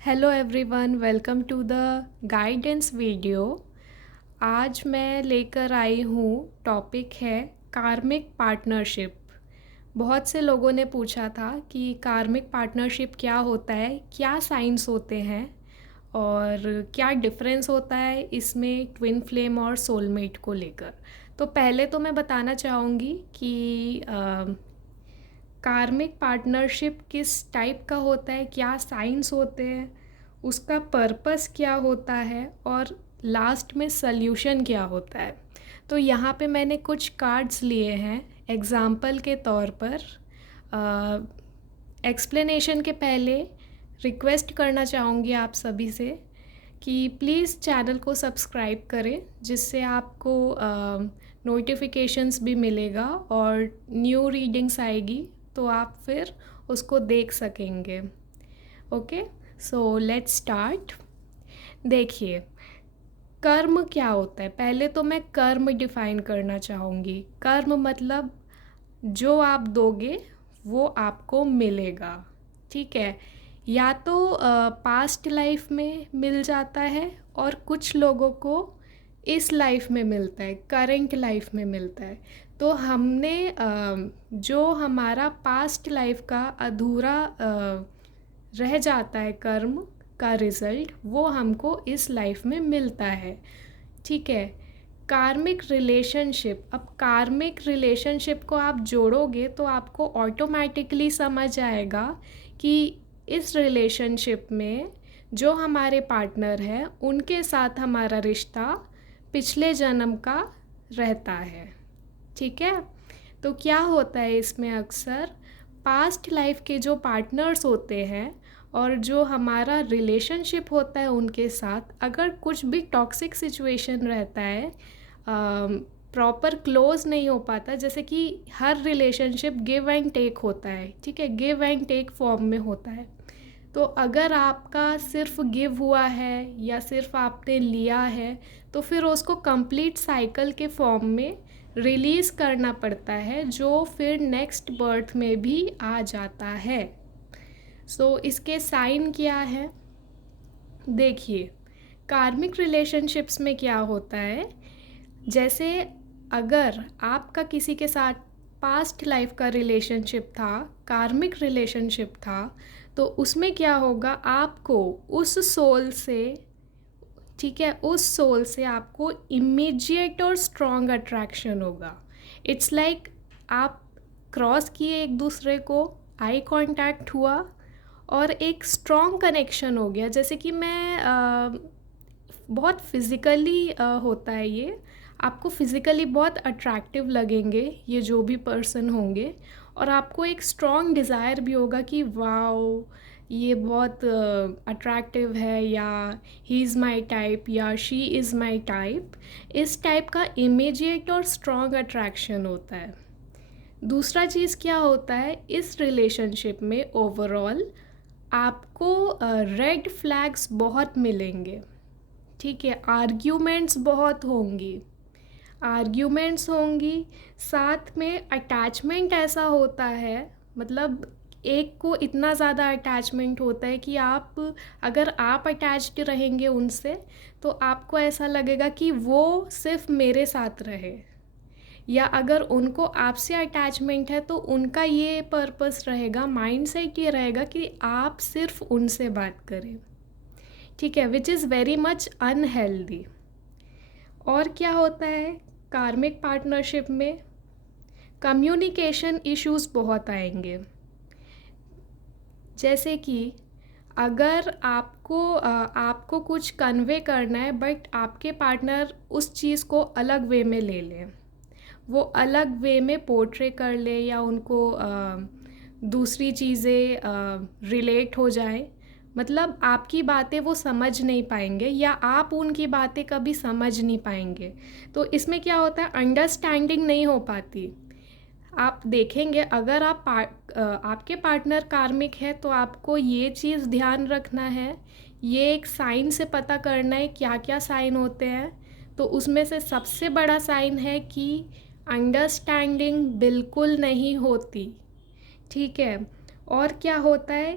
Hello everyone, welcome to the guidance video. आज मैं लेकर आई हूँ, टॉपिक है कार्मिक पार्टनरशिप। बहुत से लोगों ने पूछा था कि कार्मिक पार्टनरशिप क्या होता है, क्या साइंस होते हैं और क्या डिफरेंस होता है इसमें ट्विन फ्लेम और सोलमेट को लेकर। तो पहले तो मैं बताना चाहूँगी कि कार्मिक पार्टनरशिप किस टाइप का होता है, क्या साइंस होते हैं, उसका पर्पस क्या होता है और लास्ट में सल्यूशन क्या होता है। तो यहाँ पे मैंने कुछ कार्ड्स लिए हैं एग्ज़ाम्पल के तौर पर। एक्सप्लेनेशन के पहले रिक्वेस्ट करना चाहूँगी आप सभी से कि प्लीज़ चैनल को सब्सक्राइब करें, जिससे आपको नोटिफिकेशंस भी मिलेगा और न्यू रीडिंग्स आएगी तो आप फिर उसको देख सकेंगे। Okay, so let's start. देखिए, कर्म क्या होता है। पहले तो मैं कर्म डिफ़ाइन करना चाहूँगी। कर्म मतलब जो आप दोगे वो आपको मिलेगा। ठीक है, या तो पास्ट लाइफ में मिल जाता है और कुछ लोगों को इस लाइफ में मिलता है, करेंट लाइफ में मिलता है। तो हमने जो हमारा पास्ट लाइफ का अधूरा रह जाता है कर्म का रिज़ल्ट, वो हमको इस लाइफ में मिलता है। ठीक है, कार्मिक रिलेशनशिप। अब कार्मिक रिलेशनशिप को आप जोड़ोगे तो आपको ऑटोमेटिकली समझ आएगा कि इस रिलेशनशिप में जो हमारे पार्टनर हैं उनके साथ हमारा रिश्ता पिछले जन्म का रहता है। ठीक है, तो क्या होता है इसमें, अक्सर पास्ट लाइफ के जो पार्टनर्स होते हैं और जो हमारा रिलेशनशिप होता है उनके साथ, अगर कुछ भी टॉक्सिक सिचुएशन रहता है, प्रॉपर क्लोज नहीं हो पाता, जैसे कि हर रिलेशनशिप गिव एंड टेक होता है। ठीक है, गिव एंड टेक फॉर्म में होता है। तो अगर आपका सिर्फ गिव हुआ है या सिर्फ आपने लिया है, तो फिर उसको कंप्लीट साइकिल के फॉर्म में रिलीज़ करना पड़ता है, जो फिर नेक्स्ट बर्थ में भी आ जाता है। सो इसके साइन क्या है, देखिए। कार्मिक रिलेशनशिप्स में क्या होता है, जैसे अगर आपका किसी के साथ पास्ट लाइफ का रिलेशनशिप था, कार्मिक रिलेशनशिप था, तो उसमें क्या होगा, आपको उस सोल से, ठीक है, उस सोल से आपको इमीडिएट और स्ट्रॉन्ग अट्रैक्शन होगा। इट्स लाइक आप क्रॉस किए एक दूसरे को, आई कांटेक्ट हुआ और एक स्ट्रॉन्ग कनेक्शन हो गया। जैसे कि बहुत फिज़िकली होता है ये, आपको फिज़िकली बहुत अट्रैक्टिव लगेंगे ये जो भी पर्सन होंगे, और आपको एक स्ट्रॉन्ग डिज़ायर भी होगा कि वाओ, ये बहुत अट्रैक्टिव है, या ही इज़ माई टाइप या शी इज़ माई टाइप। इस टाइप का इमीडिएट और स्ट्रॉन्ग अट्रैक्शन होता है। दूसरा चीज़ क्या होता है, इस रिलेशनशिप में ओवरऑल आपको रेड फ्लैग्स बहुत मिलेंगे। ठीक है, आर्ग्यूमेंट्स बहुत होंगी, आर्ग्यूमेंट्स होंगी, साथ में अटैचमेंट ऐसा होता है, मतलब एक को इतना ज़्यादा अटैचमेंट होता है कि अगर आप अटैच्ड रहेंगे उनसे, तो आपको ऐसा लगेगा कि वो सिर्फ मेरे साथ रहे, या अगर उनको आपसे अटैचमेंट है तो उनका ये पर्पस रहेगा, माइंडसेट ये रहेगा कि आप सिर्फ उनसे बात करें। ठीक है, which is very much unhealthy. और क्या होता है कार्मिक पार्टनरशिप में, कम्युनिकेशन इश्यूज़ बहुत आएंगे। जैसे कि अगर आपको कुछ कन्वे करना है, बट आपके पार्टनर उस चीज़ को अलग वे में ले लें, वो अलग वे में पोर्ट्रे कर ले, या उनको दूसरी चीज़ें रिलेट हो जाए, मतलब आपकी बातें वो समझ नहीं पाएंगे या आप उनकी बातें कभी समझ नहीं पाएंगे। तो इसमें क्या होता है, अंडरस्टैंडिंग नहीं हो पाती। आप देखेंगे, अगर आपके पार्टनर कार्मिक है तो आपको ये चीज़ ध्यान रखना है, ये एक साइन से पता करना है क्या क्या साइन होते हैं। तो उसमें से सबसे बड़ा साइन है कि अंडरस्टैंडिंग बिल्कुल नहीं होती। ठीक है, और क्या होता है,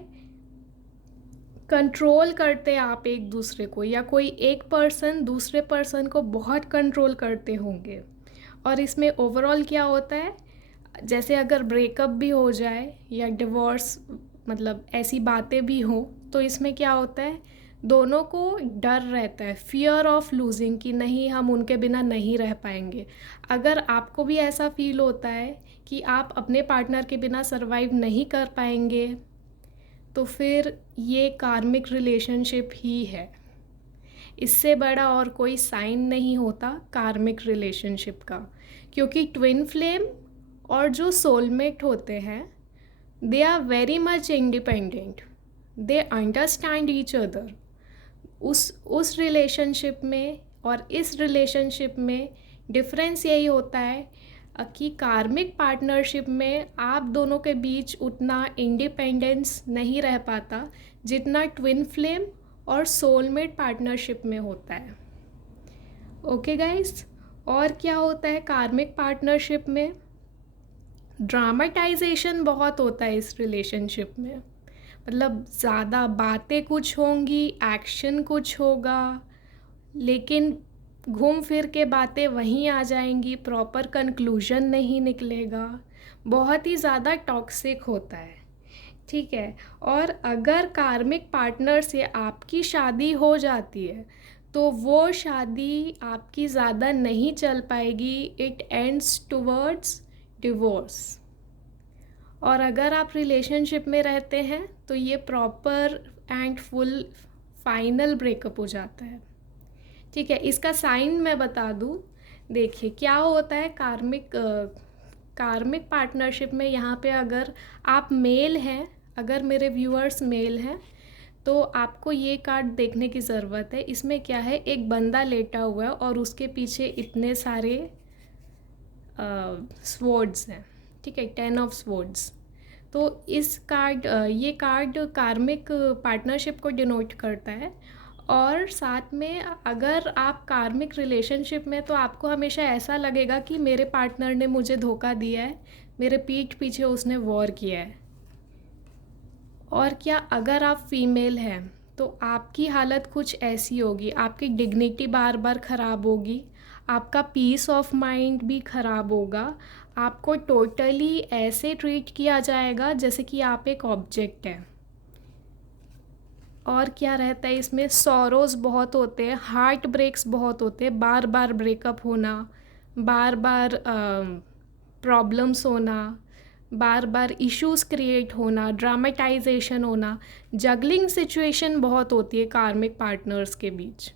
कंट्रोल करते आप एक दूसरे को, या कोई एक पर्सन दूसरे पर्सन को बहुत कंट्रोल करते होंगे। और इसमें ओवरऑल क्या होता है, जैसे अगर ब्रेकअप भी हो जाए या डिवोर्स, मतलब ऐसी बातें भी हों, तो इसमें क्या होता है, दोनों को डर रहता है, फियर ऑफ लूजिंग, कि नहीं हम उनके बिना नहीं रह पाएंगे। अगर आपको भी ऐसा फील होता है कि आप अपने पार्टनर के बिना सरवाइव नहीं कर पाएंगे, तो फिर ये कार्मिक रिलेशनशिप ही है। इससे बड़ा और कोई साइन नहीं होता कार्मिक रिलेशनशिप का, क्योंकि ट्विन फ्लेम और जो सोलमेट होते हैं, they are very much independent, they understand each other. उस रिलेशनशिप में और इस रिलेशनशिप में डिफरेंस यही होता है कि कार्मिक पार्टनरशिप में आप दोनों के बीच उतना इंडिपेंडेंस नहीं रह पाता जितना ट्विन फ्लेम और सोलमेट पार्टनरशिप में होता है। ओके गाइस, और क्या होता है कार्मिक पार्टनरशिप में, ड्रामेटाइजेशन बहुत होता है इस रिलेशनशिप में। मतलब ज़्यादा बातें कुछ होंगी, एक्शन कुछ होगा, लेकिन घूम फिर के बातें वहीं आ जाएंगी, प्रॉपर कंक्लूजन नहीं निकलेगा, बहुत ही ज़्यादा टॉक्सिक होता है। ठीक है, और अगर कार्मिक पार्टनर से आपकी शादी हो जाती है तो वो शादी आपकी ज़्यादा नहीं चल पाएगी, इट एंड्स टुवर्ड्स डिवोर्स। और अगर आप रिलेशनशिप में रहते हैं तो ये proper and full final breakup हो जाता है। ठीक है, इसका साइन मैं बता दूँ। देखिए क्या होता है कार्मिक पार्टनरशिप में, यहाँ पे अगर आप मेल हैं, अगर मेरे व्यूअर्स मेल हैं, तो आपको ये कार्ड देखने की ज़रूरत है। इसमें क्या है, एक बंदा लेटा हुआ है और उसके पीछे इतने सारे स्वॉर्ड्स हैं। ठीक है, 10 ऑफ स्वॉर्ड्स। तो ये कार्ड कार्मिक पार्टनरशिप को डिनोट करता है। और साथ में अगर आप कार्मिक रिलेशनशिप में, तो आपको हमेशा ऐसा लगेगा कि मेरे पार्टनर ने मुझे धोखा दिया है, मेरे पीठ पीछे उसने वॉर किया है। और क्या, अगर आप फीमेल हैं तो आपकी हालत कुछ ऐसी होगी, आपकी डिग्निटी बार बार ख़राब होगी, आपका पीस ऑफ माइंड भी ख़राब होगा, आपको टोटली ऐसे ट्रीट किया जाएगा जैसे कि आप एक ऑब्जेक्ट हैं। और क्या रहता है इसमें, सॉरोज़ बहुत होते हैं, हार्ट ब्रेक्स बहुत होते हैं, बार बार ब्रेकअप होना, बार बार प्रॉब्लम्स होना, बार बार इश्यूज़ क्रिएट होना, ड्रामेटाइजेशन होना, जगलिंग सिचुएशन बहुत होती है कार्मिक पार्टनर्स के बीच।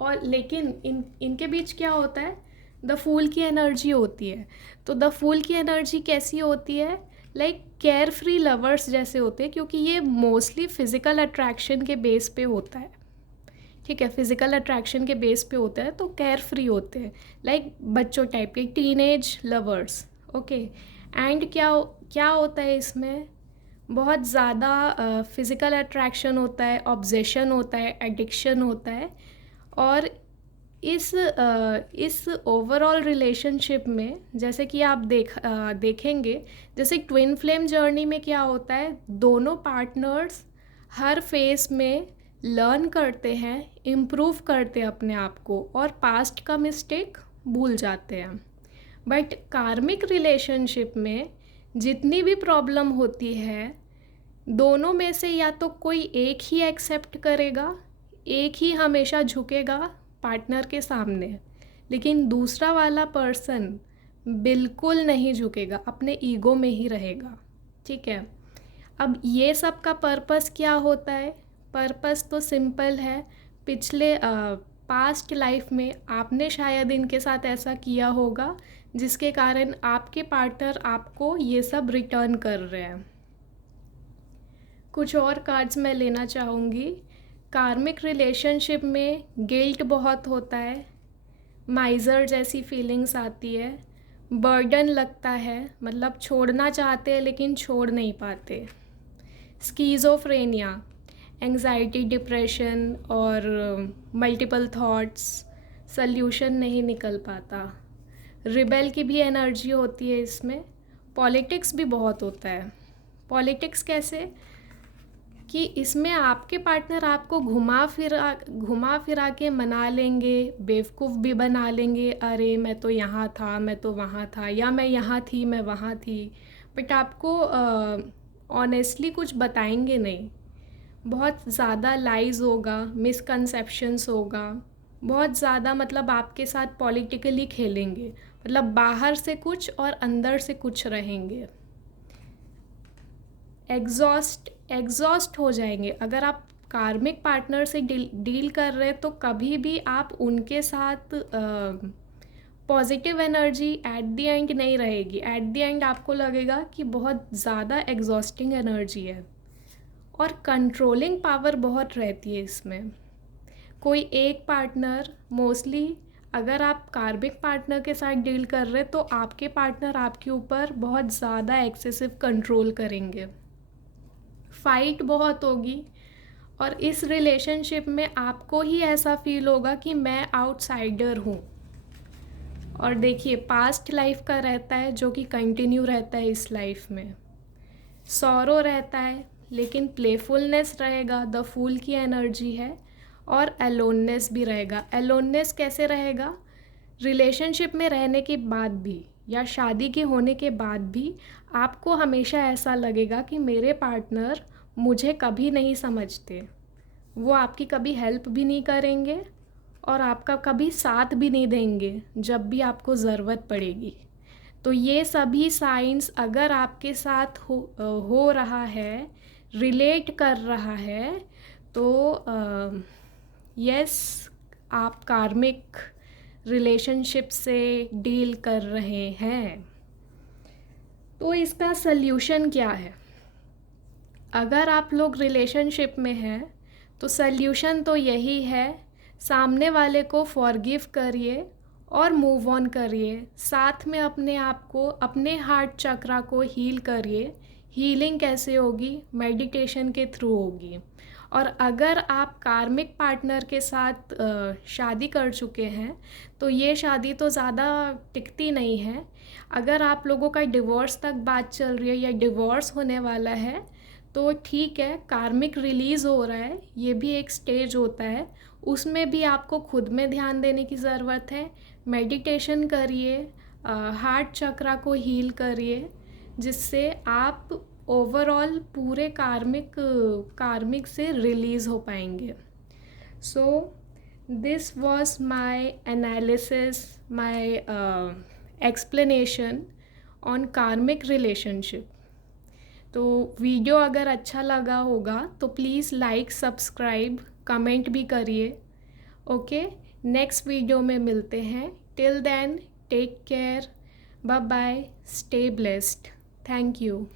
और लेकिन इनके बीच क्या होता है, द फूल की एनर्जी होती है। तो द फूल की एनर्जी कैसी होती है, लाइक केयर फ्री लवर्स जैसे होते हैं, क्योंकि ये मोस्टली फ़िज़िकल अट्रैक्शन के बेस पे होता है। ठीक है, फिज़िकल अट्रैक्शन के बेस पे होता है, तो केयर फ्री होते हैं, लाइक बच्चों टाइप के टीनेज लवर्स। ओके, एंड क्या होता है इसमें, बहुत ज़्यादा फिज़िकल अट्रैक्शन होता है, ऑब्सेशन होता है, एडिक्शन होता है। और इस ओवरऑल रिलेशनशिप में, जैसे कि आप देखेंगे, जैसे ट्विन फ्लेम जर्नी में क्या होता है, दोनों पार्टनर्स हर फेस में लर्न करते हैं, इम्प्रूव करते हैं अपने आप को, और पास्ट का मिस्टेक भूल जाते हैं। बट कार्मिक रिलेशनशिप में जितनी भी प्रॉब्लम होती है, दोनों में से या तो कोई एक ही एक्सेप्ट करेगा, एक ही हमेशा झुकेगा पार्टनर के सामने, लेकिन दूसरा वाला पर्सन बिल्कुल नहीं झुकेगा, अपने ईगो में ही रहेगा। ठीक है, अब ये सब का पर्पस क्या होता है, पर्पस तो सिंपल है। पिछले पास्ट लाइफ में आपने शायद इनके साथ ऐसा किया होगा जिसके कारण आपके पार्टनर आपको ये सब रिटर्न कर रहे हैं। कुछ और कार्ड्स मैं लेना चाहूँगी। कार्मिक रिलेशनशिप में गिल्ट बहुत होता है, माइज़र जैसी फीलिंग्स आती है, बर्डन लगता है, मतलब छोड़ना चाहते हैं लेकिन छोड़ नहीं पाते, स्कीज़ोफ्रेनिया, एंग्जाइटी, डिप्रेशन और मल्टीपल थॉट्स, सल्यूशन नहीं निकल पाता, रिबेल की भी एनर्जी होती है इसमें। पॉलिटिक्स भी बहुत होता है। पॉलिटिक्स कैसे, कि इसमें आपके पार्टनर आपको घुमा फिरा के मना लेंगे, बेवकूफ़ भी बना लेंगे, अरे मैं तो यहाँ था, मैं तो वहाँ था, या मैं यहाँ थी, मैं वहाँ थी, बट आपको ऑनेस्टली कुछ बताएंगे नहीं। बहुत ज़्यादा लाइज़ होगा, मिसकंसेप्शंस होगा, बहुत ज़्यादा मतलब आपके साथ पॉलिटिकली खेलेंगे, मतलब बाहर से कुछ और अंदर से कुछ रहेंगे। एग्जॉस्ट हो जाएंगे। अगर आप कार्मिक पार्टनर से डील कर रहे हैं तो कभी भी आप उनके साथ positive energy at the end नहीं रहेगी। एट द एंड आपको लगेगा कि बहुत ज़्यादा एग्जॉस्टिंग एनर्जी है, और कंट्रोलिंग पावर बहुत रहती है इसमें। कोई एक पार्टनर मोस्टली, अगर आप कार्मिक पार्टनर के साथ डील कर रहे हैं तो आपके पार्टनर आपके ऊपर बहुत ज़्यादा एक्सेसिव कंट्रोल करेंगे, फाइट बहुत होगी, और इस रिलेशनशिप में आपको ही ऐसा फील होगा कि मैं आउटसाइडर हूँ। और देखिए, पास्ट लाइफ का रहता है जो कि कंटिन्यू रहता है इस लाइफ में। सॉरो रहता है लेकिन प्लेफुलनेस रहेगा, द फूल की एनर्जी है, और अलोननेस भी रहेगा। अलोननेस कैसे रहेगा? रिलेशनशिप में रहने के बाद भी या शादी के होने के बाद भी आपको हमेशा ऐसा लगेगा कि मेरे पार्टनर मुझे कभी नहीं समझते, वो आपकी कभी हेल्प भी नहीं करेंगे और आपका कभी साथ भी नहीं देंगे जब भी आपको ज़रूरत पड़ेगी। तो ये सभी साइंस अगर आपके साथ हो रहा है, रिलेट कर रहा है, तो यस, आप कार्मिक रिलेशनशिप से डील कर रहे हैं। तो इसका सल्यूशन क्या है? अगर आप लोग रिलेशनशिप में हैं तो सल्यूशन तो यही है, सामने वाले को फॉरगिव करिए और मूव ऑन करिए। साथ में अपने आप को, अपने हार्ट चक्रा को हील करिए। हीलिंग कैसे होगी? मेडिटेशन के थ्रू होगी। और अगर आप कार्मिक पार्टनर के साथ शादी कर चुके हैं तो ये शादी तो ज़्यादा टिकती नहीं है। अगर आप लोगों का डिवोर्स तक बात चल रही है या डिवोर्स होने वाला है तो ठीक है, कार्मिक रिलीज़ हो रहा है, ये भी एक स्टेज होता है, उसमें भी आपको खुद में ध्यान देने की ज़रूरत है। मेडिटेशन करिए, हार्ट चक्रा को हील करिए, जिससे आप ओवरऑल पूरे कार्मिक से रिलीज़ हो पाएंगे। So this was my analysis, my explanation on कार्मिक रिलेशनशिप। तो वीडियो अगर अच्छा लगा होगा तो प्लीज़ लाइक, सब्सक्राइब, कमेंट भी करिए। ओके, नेक्स्ट वीडियो में मिलते हैं। Till then, take care, bye bye, stay blessed. Thank you.